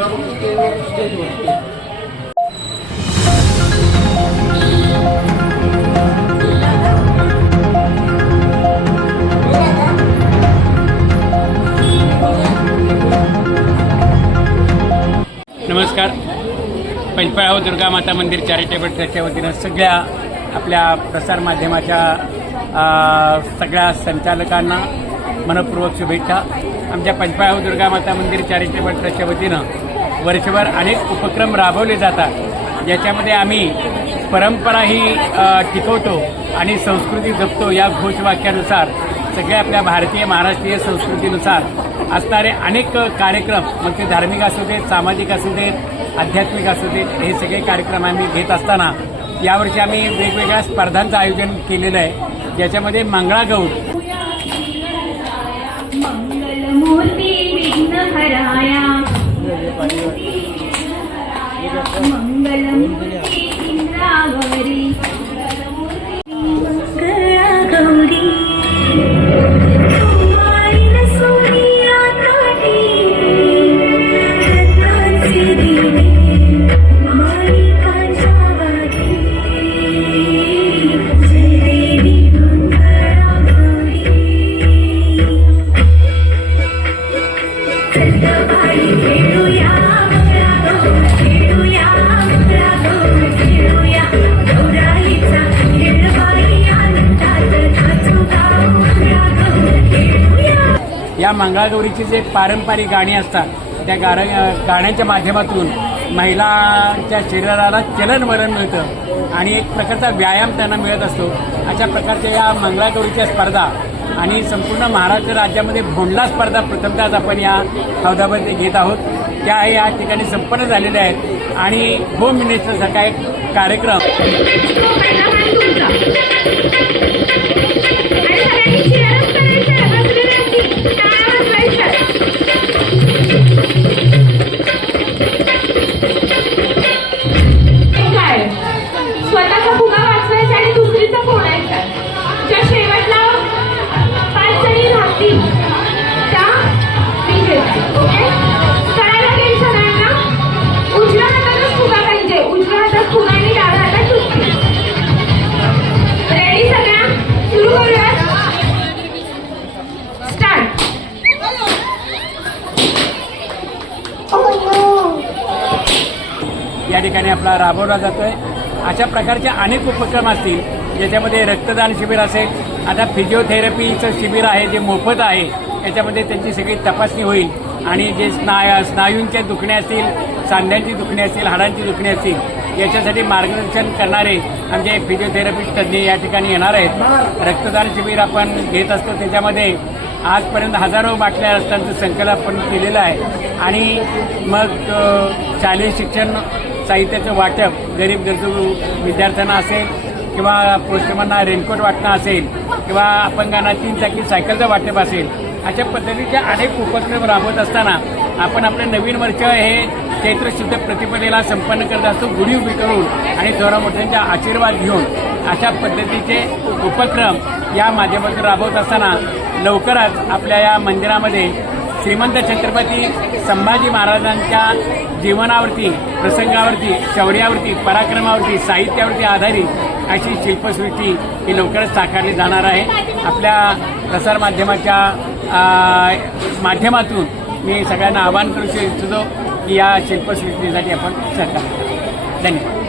नमस्कार. पंचपाळाव हो, दुर्गा माता मंदिर चॅरिटेबल ट्रस्टच्या वतीनं सगळ्या आपल्या प्रसारमाध्यमाच्या सगळ्या संचालकांना मनपूर्वक शुभेच्छा. आमच्या पंचपाळाव हो, दुर्गा माता मंदिर चॅरिटेबल ट्रस्टच्या वतीनं वर्षभर अनेक उपक्रम राबवले जातात. ज्याच्यामध्ये आम्ही परंपरा ही टिकवतो आणि संस्कृती जपतो. या घोषवाक्यानुसार सगळ्या आपल्या भारतीय महाराष्ट्रीय संस्कृतीनुसार असणारे अनेक कार्यक्रम मग ते धार्मिक असू देत सामाजिक असू देत आध्यात्मिक असू देत हे सगळे कार्यक्रम आम्ही घेत असताना यावर्षी आम्ही वेगवेगळ्या स्पर्धांचं आयोजन केलेलं आहे. ज्याच्यामध्ये मंगळागौर. मंगलमूर्ती மங்களம் या मंगळागौरीची जे पारंपरिक गाणी असतात त्या गार गाण्यांच्या माध्यमातून महिलांच्या शरीराला चलनवलन मिळतं आणि एक प्रकारचा व्यायाम त्यांना मिळत असतो. अशा प्रकारच्या या मंगळागौरीच्या स्पर्धा आणि संपूर्ण महाराष्ट्र राज्यामध्ये भोंडला स्पर्धा प्रथमतः आपण या हौदामध्ये घेत आहोत. त्या या ठिकाणी संपन्न झालेल्या आहेत आणि होम मिनिस्टरसारखा एक कार्यक्रम. या ठिकाणी आपला राबवला जातोय. अशा प्रकारचे अनेक उपक्रम असतील ज्याच्यामध्ये रक्तदान शिबिर असेल आता फिजिओथेरपीचं शिबिर आहे जे मोफत आहे याच्यामध्ये त्यांची सगळी तपासणी होईल. आणि जे स्नाय स्नायूंचे दुखणे असतील सांध्यांची दुखणे असतील हाडांची दुखणे असतील याच्यासाठी मार्गदर्शन करणारे आमचे फिजिओथेरपिस्ट तज्ज्ञ या ठिकाणी येणार आहेत. रक्तदान शिबिर आपण घेत असतो त्याच्यामध्ये आजपर्यंत हजारो बाटल्या रस्त्यांचं संकलन आपण केलेलं आहे. आणि मग शालेय शिक्षण साहित्याचं वाटप गरीब गरजू विद्यार्थ्यांना असेल किंवा पोस्टमनना रेनकोट वाटणं असेल किंवा अपंगांना तीन चाकी सायकलचं वाटप असेल अशा पद्धतीचे अनेक उपक्रम राबवत असताना आपण आपलं नवीन वर्ष हे चैत्र शुद्ध प्रतिपदेला संपन्न करत असतो गुढी उभी करून आणि थोरा मोठ्यांचा आशीर्वाद घेऊन. अशा पद्धतीचे उपक्रम या माध्यमातून राबवत असताना लवकरच आपल्या या मंदिरामध्ये श्रीमंत छत्रपती संभाजी महाराजांच्या जीवनावरती प्रसंगावरती शौर्यावरती पराक्रमावरती साहित्यावरती आधारित अशी शिल्पसृष्टी ही लवकरच साकारली जाणार आहे. आपल्या प्रसारमाध्यमाच्या माध्यमातून मी सगळ्यांना आवाहन करू इच्छितो की या शिल्पसृष्टीसाठी आपण सहकार्य धन्यवाद.